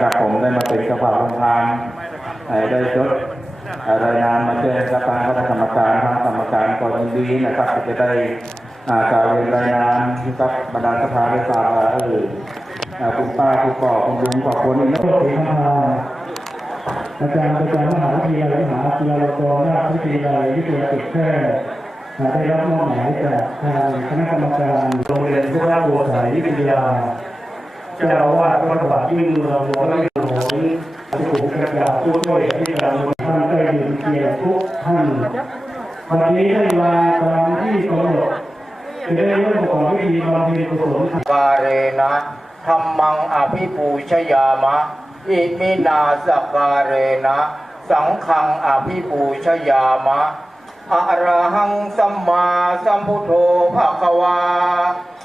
ครับผมได้มาเป็นเจ้าภาพโรงทานได้ยศรายงานมาแจ้งกับทางคณะกรรมการทางกรรมการก็ยินดีนะครับที่จะได้อ่ากล่าวเรียนรายงานให้กับบรรดาสภาได้ทราบว่าเออคุณป้าคุณพ่อคุณลุงขอบคุณนี่โลกศรีมาอาจารย์ประจำมหาวิทยาลัยมหาจุฬาลงกรณราชวิทยาลัยวิทยาเขตแพร่อ่าได้รับมอบหมายจากทางคณะกรรมการโรงเรียนพุทธบัวสายวิทยา จ้าอาวาสวัดบาทยิ่เมืองหลวงและหลวงสุขกระยาผู้ช่วยอธิการบท่านได้ยินเกียรติทุกท่านวันนี้ได้มาตามที่กำหนดจะได้เริ่มก่อนพิธีบำเพ็ญกุศลกาเรนะธรรมังอภิปูชยามะ อิมินาสการเรนะ สังฆังอภิปูชยามะ อะระหังสัมมาสัมพุทโธภะคะวา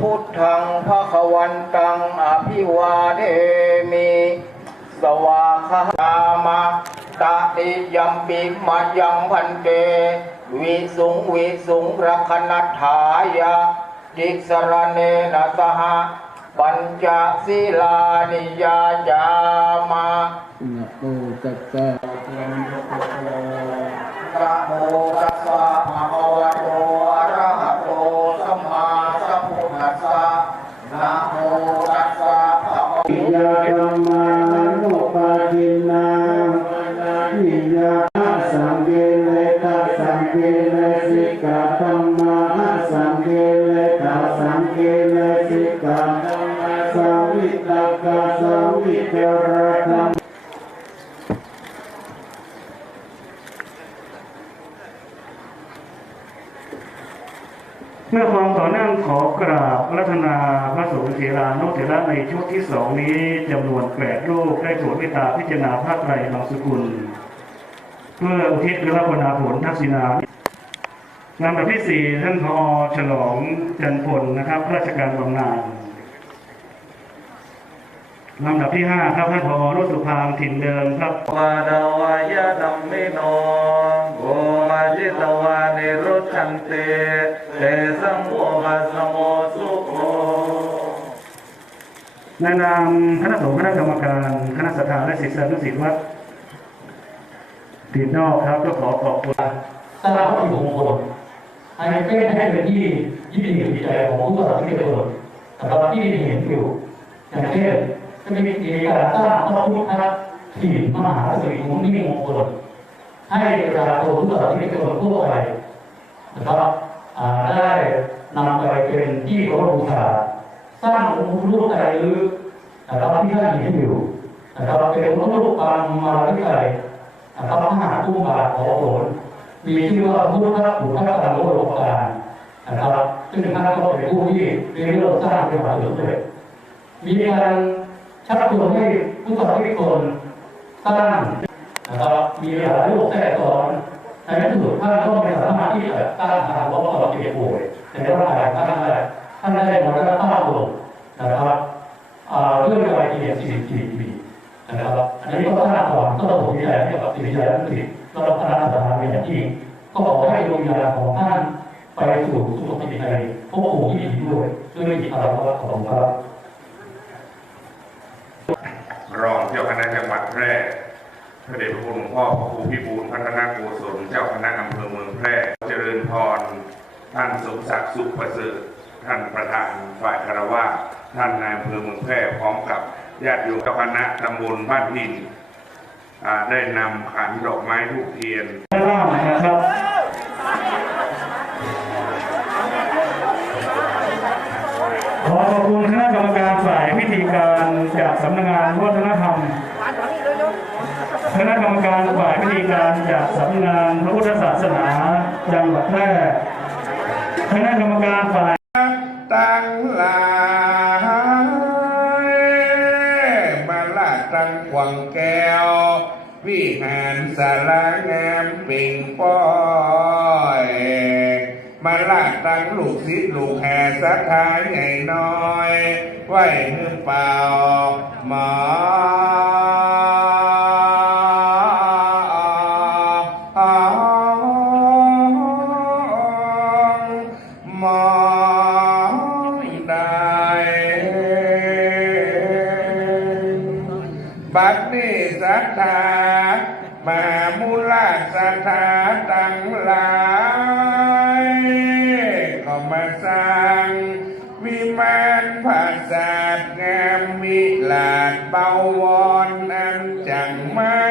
พุทธังภะคะวันตังอภิวาเทมิ สวาคามะตะติยัมปิมายังพันเต วิสุงวิสุงรักนัฐายะติสรเนนะสหปัญจศีลานิยาจามานะโมตัสสะโมตัสสะภะคะวะโตอะระหะโตสัมมาสัมพุทธัสสะนะโมตัสสะภะคะวะยาธรรมานุปาทินานิยาสังเกเลตาสังเกเลสิกาธรรมาสังเกเลตาสังเกเลสิกาธรรมาสัวิตกาสังวิจารธรรม เมื่อความต่อเนื่องขอกราบรัตนาพระสงฆ์เถรานุเถระในชุดที่สองนี้จำนวนแปดรูปได้โปรดเมตตาพิจารณาพระไตรบางสกุล เพื่ออุทิศรับพนาผลทักษิณางานแบบที่สี่ท่านพอฉลองจันทร์พลนะครับราชการบำนาญลำดับที่ห้าครับท่านพอรุสุพางถิ่นเดิมครับวาดาวายะดัมมิโน ในนามคณะสงฆ์คณะกรรมการคณะสัทธาและศิษยานุศิษย์วัดติดนอกครับก็ขอขอบคุณสร้างวัตถุมงคลให้เป็นให้เป็นที่ยึดเหนี่ยวจิตใจของผู้ศาสนิกชนนะครับที่เห็นอยู่อย่างเช่นจะมีกิจการสร้างพระพุทธถิ่นมหาสิริมงคลมงคลให้ประชาชนผู้ศาสนิกชนทั่วไปนะครับได้นำไปเป็นที่เคารพบูชา สร้างองค์รูปใจลึกนะครับที่ท่านเห็นอยู่นะครับเป็นองค์รูปปางมาลิไกยนะครับมหาตู้บาทขอผลมีชื่อว่าพุทธบุตระกรรโลกการนะครับซึ่งท่านก็เป็นผู้ที่เรียนรู้สร้างเป็นความสำเร็จมีการชักชวนให้ผู้สมัครทุกคนสร้างนะครับมีหลายโรคแทรกซ้อนในที่สุดท่านก็ไม่สามารถที่จะต้านทานเพราะว่าเราเจ็บป่วยในร่างกายท่านได้ ท่านได้มรณภาพลงนะครับอ่าด้วยวัยเพียง44ปีนะครับอันนี้ก็สร้างความก็ต้องผมีใจให้กับศิริยานุสิตเราคณะสัตยาเป็นอย่างยิ่งก็ขอให้ดวงวิญญาณของท่านไปสู่สุคติในภพภูมิที่ดีด้วยด้วยจิตอาวัตของครับรองเจ้าคณะจังหวัดแพร่พระเดชพระคุณหลวงพ่อพระครูพิบูลพัฒนาโกศลเจ้าคณะอำเภอเมืองแพร่เจริญพรท่านสมศักดิ์สุขประเสริฐ ท่านประธานฝ่ายคารวะท่านนายอำเภอเมืองแพร่พร้อมกับญาติโยมเจ้าคณะตำบลบ้านหินได้นำขันดอกไม้ทูกเทียนด้านล่างนะครับขอขอบคุณคณะกรรมการฝ่ายพิธีการจากสำนักงานวัฒนธรรม คณะกรรมการฝ่ายพิธีการจากสำนักงานพระพุทธศาสนาจังหวัดแพร่คณะกรรมการฝ่าย มาลาตั้งลูกศิษย์ลูกแห่สักทธาใหญ่น้อยไหวมือเปล่าหมอ มานผาศาสงามวิลาศเบาวรอันจังไม่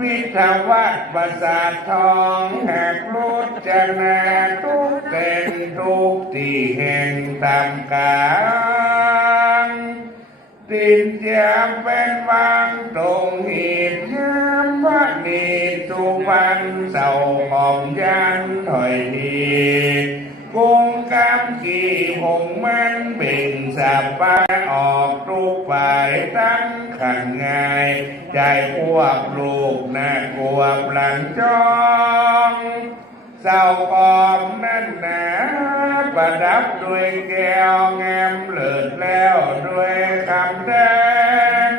วิทาวัดประสาททองหากรุจนาทุกเด่นทุกที่แห่งตามกลางติดยามเป็นวางตรงหีบยามวัดนีทุกวันเสาของยันถอยดีกงกำกี่หง มันเบ่งสาบาออกทุกฝ่ายตั้งขันง่ายใจพวกลูกน่ากลัวปลังจองเศร้ากอมนั่นหนาประดับด้วยแก้วงามเลิศแล้วด้วยคำแดง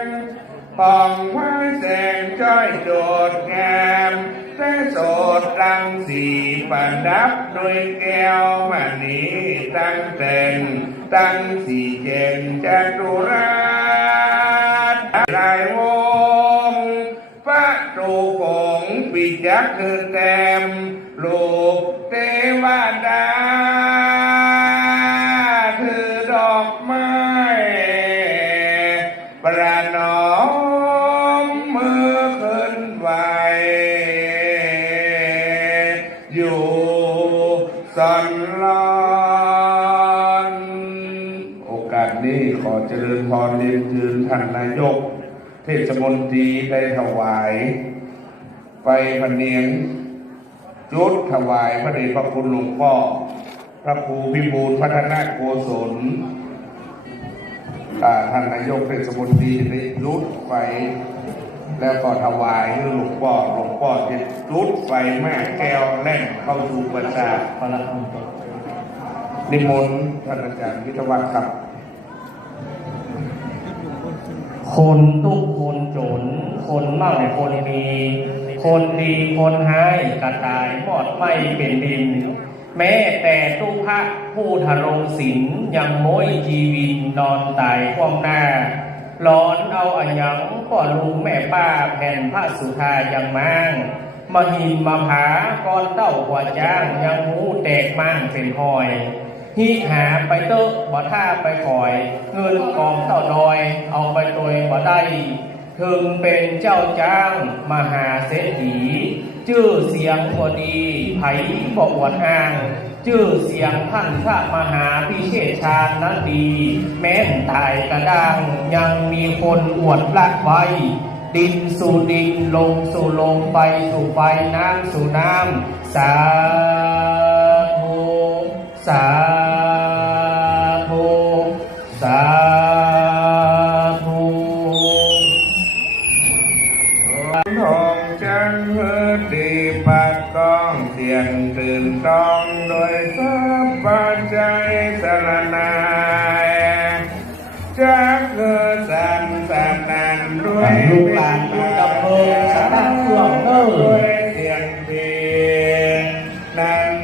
ปองไว้แสงจ้อยโดดงาม แต่โสดรังสีประดับด้วยแก้วมันนี้ตั้งแต่นตั้งสีเจนจัตุราชลายวงพระตูผงปิยักคือแต้มลูกเทวดา ท่านนายก เทศมนตรีได้ถวาย ไปพเนียงจุดถวายพระเดชพระคุณหลวงพ่อ พระครูพิบูลพัฒนาโกศลอ่ท่านนายกเทศมนตรีได้รุดไฟแล้วก็ถวายให้หลวงพ่อหลวงพ่อจะรุดไฟแม่แก้วแล่นเข้าสู่ประสาพระองค์นิมนต์ท่านอาจารย์วิทวัฒน์ครับ คนทุกข์คนจน คนมั่งคนมี คนดีคนให้กระตายหมอดไม่เป็นดิน แม้แต่ตุพระผู้ทะลงศิลยังโมยจีวินนอนตายความหน้าร้อนเอาอันยังก็ลุงแม่ป้าแผ่นพระสุธายังมั่งมาหินมาผาก้อนเต้าหัวจ้างยังหูแตกมั่งเป็นหอย ฮีหาไปเตอะบ่ท่าไปคอย เงินกองเต่าดอยเอาไปตัวยบ่ได้ถึงเป็นเจ้าจ้างมหาเศรษฐีชื่อเสียงพอดีไผบ่อวดอ้าง ชื่อเสียงท่านพระมหาพิเชษชาญนั้นดี แม้นตายกระด้างยังมีคนอวดละไว้ดินสู่ดินลงสู่ลมไฟสู่ไฟน้ำสู่น้ำสาธ สาธุสาธุทองจังเฮือดีปัดกองเสียงตื่นต้องโดยสัพปัจจัยสรนายจักเกิดสันสันนันด้วยลูกหลานลูกกับเพิงสาระเครื่องเด้อ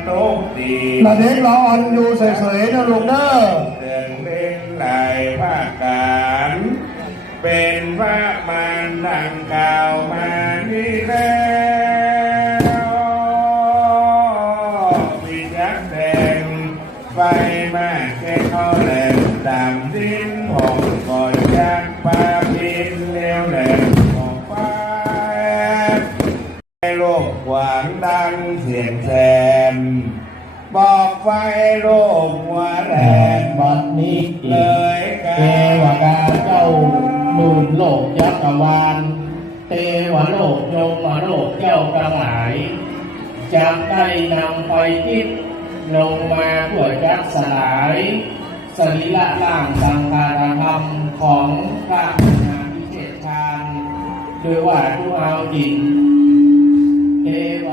ทุกทีนาเด็กรออ่อนอยู่เฉยๆนะลูกเด้อเดินเล่นลายภาคการเป็นพระมันดังกล่าวมานี่แล้ว ดังเสียงแซมบอกไฟโลกหัวแหลมบัดนี้เลยกาเทวดาเจ้าหมื่นโลกยักรวาลเทวโลกยมโลกเจ้าทั้งหลายจะได้นำไฟทิพย์ลงมาเพื่อยักสลายสรีระร่างสังขารธรรมของพระมหาพิเศษชาญโดยว่าทุกเอาจิตเทว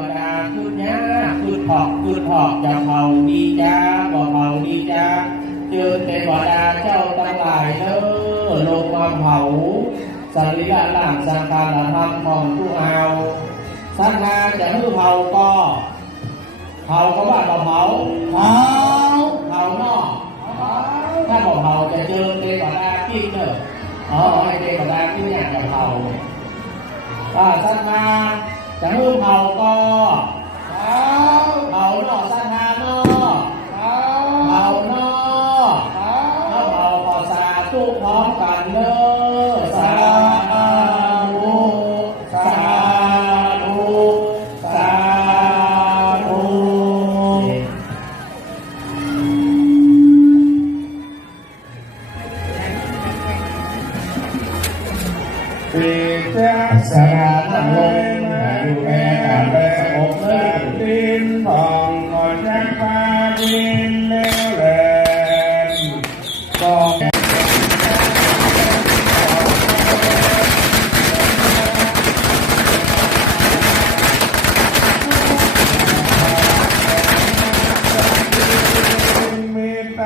นยาขึ้นหอกขึ้นหอกจะเผาดีจ้าบ่เผาดีจ้าเจอเทวดาเจ้าทั้งหลายเด้อลงมาเผาสรีระร่างสังขารธรรมของทุกเอาสังฆาจะมือเผาก็เผาก็ว่าบ่เผาเผาเผานอกถ้าบ่เผาจะเจอเทวดาที่เด้ออ๋อไอเด็กกับร้านที่อย่างกับเผาอ่าสั้นมาจะมือเผาก็เผา เผาหน่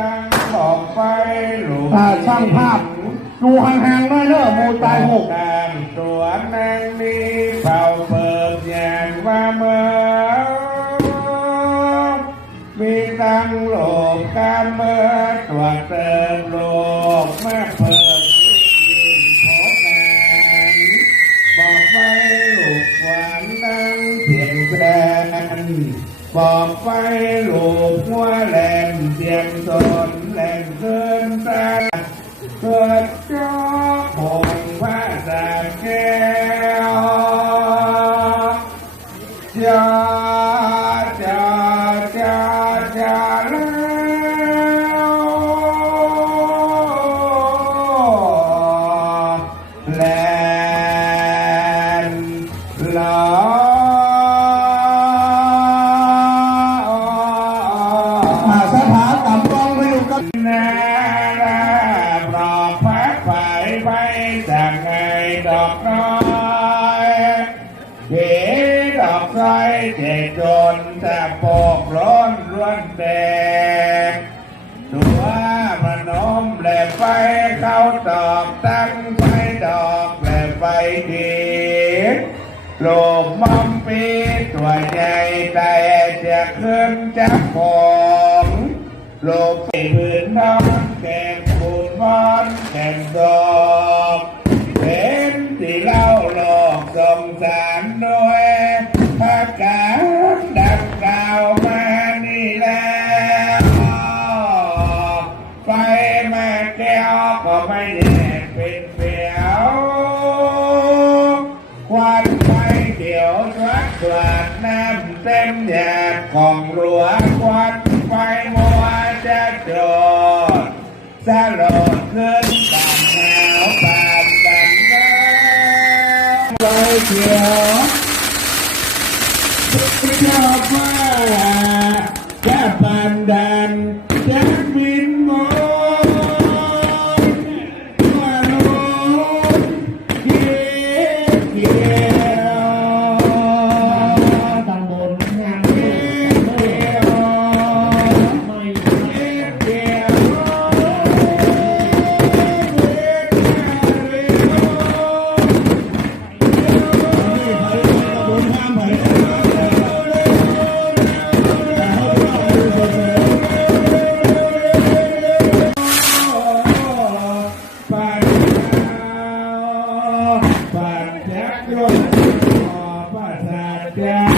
มีตังบอกไฟหลุมอ่าช่างภาพดูห่างๆมาเนอะหมูตายหกตามสวนนางนี้เป่าเปิดอย่างว่าเมื่อมีตังโลกกามเมื่อตัวเติมโลกมาเบอกไฟลูกหัวแหลมเสียงสนแหลมเกินตาเกิดจอ ดอกไส้เจจนแต่ปกร้อนร้วนแดงตัวพนมแหลมไปเขาตอกตั้งไฟดอกแหลมไปดีโลกมัมปีตัวใหญ่แต่จะขึ้นจากของโลกไปพื้นนอนแก่งบุญบอนแก่งดอกเป็นที่เล่า แยกเป็นเปียวควันไฟเขียวสวัดสวัดน้ำเต็มหยาดของหลวงควันไฟมัวจะโดดสลดขึ้นตามหาวตามดังน้ำไฟเขียว ส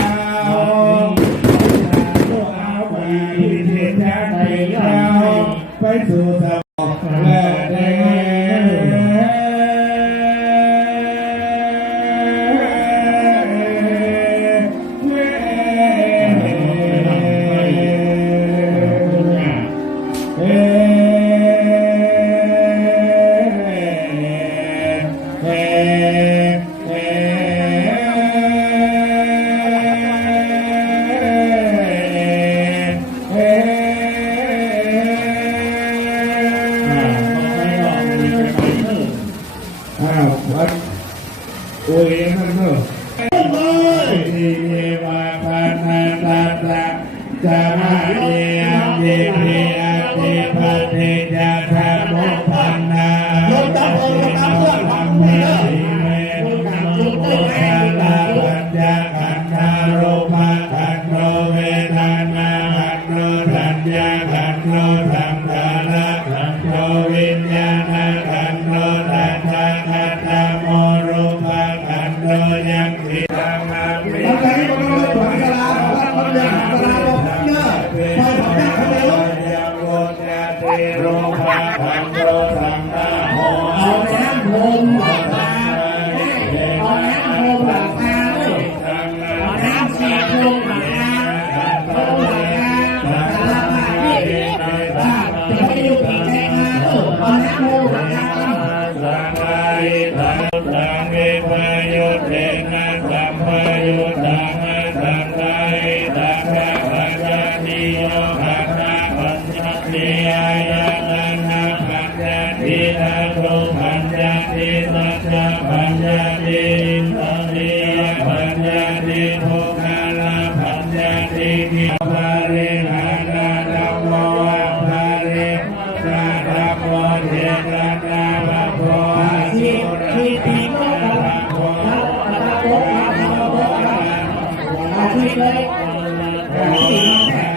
สั いいね。